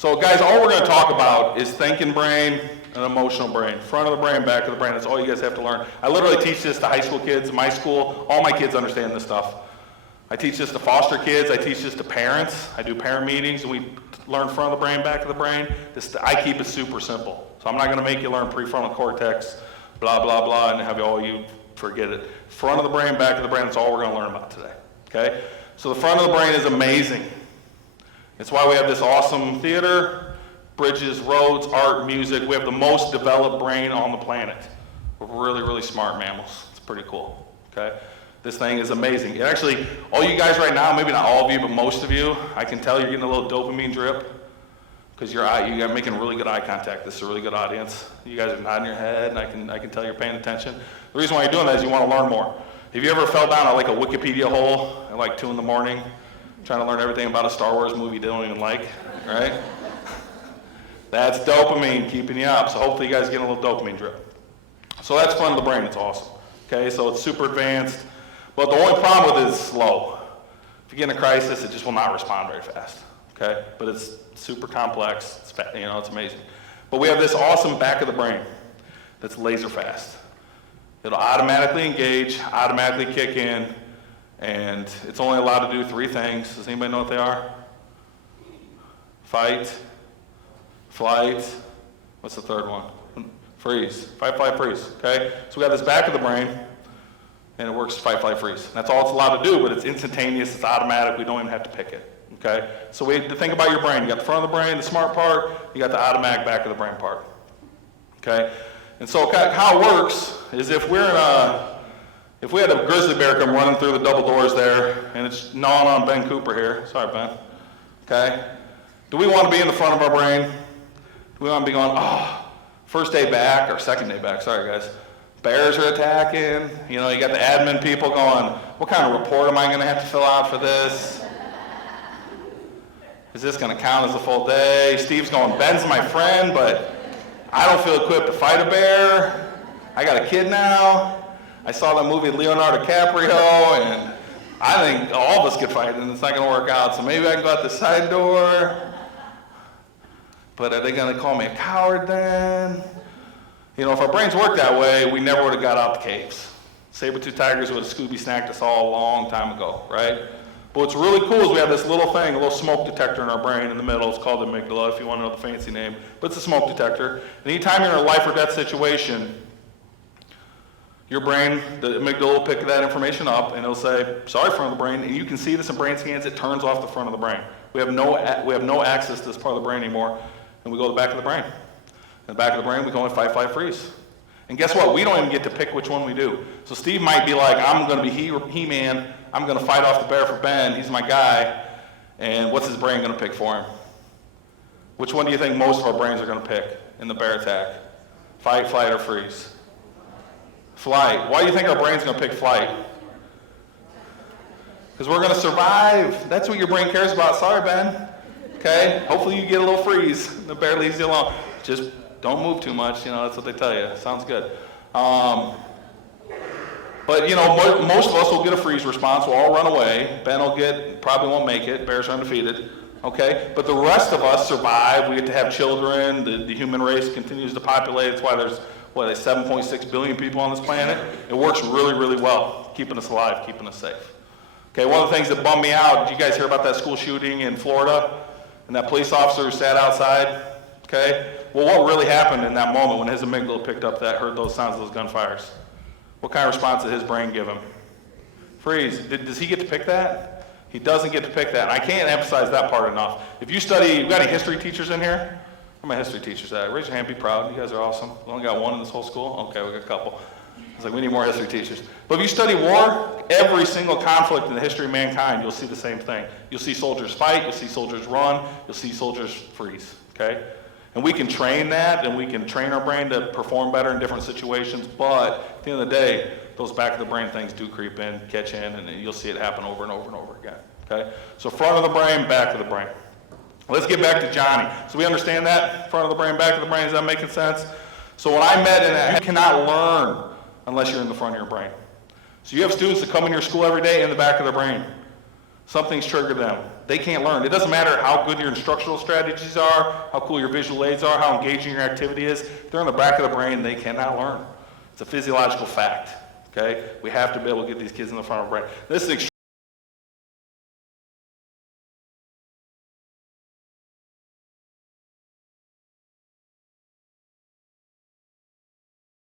So guys, all we're going to talk about is thinking brain and emotional brain. Front of the brain, back of the brain. That's all you guys have to learn. I literally teach this to high school kids. In my school, all my kids understand this stuff. I teach this to foster kids. I teach this to parents. I do parent meetings, and we learn front of the brain, back of the brain. I keep it super simple. So I'm not going to make you learn prefrontal cortex, blah, blah, blah, and have all you forget it. Front of the brain, back of the brain, that's all we're going to learn about today. Okay? So the front of the brain is amazing. It's why we have this awesome theater, bridges, roads, art, music. We have the most developed brain on the planet. We're really, really smart mammals. It's pretty cool. Okay? This thing is amazing. It actually, all you guys right now, maybe not all of you, but most of you, I can tell you're getting a little dopamine drip because you are making really good eye contact. This is a really good audience. You guys are nodding your head, and I can tell you're paying attention. The reason why you're doing that is you want to learn more. Have you ever fell down a Wikipedia hole at like 2 in the morning, trying to learn everything about a Star Wars movie you don't even like, right? That's dopamine keeping you up. So hopefully you guys are getting a little dopamine drip. So that's front of the brain. It's awesome. Okay, so it's super advanced. But the only problem with it is slow. If you get in a crisis, it just will not respond very fast. Okay, but it's super complex. It's it's amazing. But we have this awesome back of the brain that's laser fast. It'll automatically engage, automatically kick in, and it's only allowed to do 3 things. Does anybody know what they are? Fight, flight, what's the third one? Freeze. Fight, flight, freeze. Okay, so we got this back of the brain, and it works fight, flight, freeze. That's all it's allowed to do, but it's instantaneous, it's automatic, we don't even have to pick it, okay? So we have to think about your brain. You got the front of the brain, the smart part, you got the automatic back of the brain part, okay? And so how it works is if we had a grizzly bear come running through the double doors there, and it's gnawing on Ben Cooper here, sorry Ben, okay? Do we want to be in the front of our brain? Do we want to be going, first day back, or second day back, sorry guys. Bears are attacking, you got the admin people going, what kind of report am I going to have to fill out for this? Is this going to count as a full day? Steve's going, Ben's my friend, but I don't feel equipped to fight a bear. I got a kid now. I saw that movie with Leonardo DiCaprio, and I think all of us could fight, and it's not going to work out, so maybe I can go out the side door. But are they going to call me a coward then? If our brains worked that way, we never would have got out the caves. Saber-tooth tigers would have Scooby snacked us all a long time ago, right? But what's really cool is we have this little thing, a little smoke detector in our brain in the middle. It's called the amygdala, if you want to know the fancy name. But it's a smoke detector. And anytime you're in a life or death situation, your brain, the amygdala will pick that information up, and it'll say, sorry, front of the brain. And you can see this in brain scans. It turns off the front of the brain. We have no access to this part of the brain anymore, and we go to the back of the brain. In the back of the brain, we can only fight, flight, freeze. And guess what? We don't even get to pick which one we do. So Steve might be like, I'm going to be He-Man. I'm going to fight off the bear for Ben. He's my guy. And what's his brain going to pick for him? Which one do you think most of our brains are going to pick in the bear attack? Fight, flight, or freeze? Flight. Why do you think our brain's going to pick flight? Because we're going to survive. That's what your brain cares about. Sorry, Ben. Okay? Hopefully you get a little freeze. The bear leaves you alone. Just don't move too much, that's what they tell you. Sounds good. But, most of us will get a freeze response. We'll all run away. Ben probably won't make it. Bears are undefeated. Okay? But the rest of us survive. We get to have children. The human race continues to populate. That's why there's, 7.6 billion people on this planet. It works really, really well, keeping us alive, keeping us safe. Okay, one of the things that bummed me out, did you guys hear about that school shooting in Florida? And that police officer who sat outside? Okay? Well, what really happened in that moment when his amygdala picked up heard those sounds of those gunfires? What kind of response did his brain give him? Freeze. Does he get to pick that? He doesn't get to pick that. And I can't emphasize that part enough. If you got any history teachers in here? Where are my history teachers at? Raise your hand, be proud. You guys are awesome. We only got one in this whole school? Okay, we got a couple. It's like we need more history teachers. But if you study war, every single conflict in the history of mankind, you'll see the same thing. You'll see soldiers fight, you'll see soldiers run, you'll see soldiers freeze, okay? And we can train that, and we can train our brain to perform better in different situations, but at the end of the day, those back of the brain things do creep in, catch in, and you'll see it happen over and over and over again, okay? So front of the brain, back of the brain. Let's get back to Johnny. So we understand that? Front of the brain, back of the brain, is that making sense? So when I met in that, you cannot learn unless you're in the front of your brain. So you have students that come in your school every day in the back of their brain. Something's triggered them. They can't learn. It doesn't matter how good your instructional strategies are, how cool your visual aids are, how engaging your activity is. If they're in the back of the brain, they cannot learn. It's a physiological fact, okay? We have to be able to get these kids in the front of the brain. This is extreme.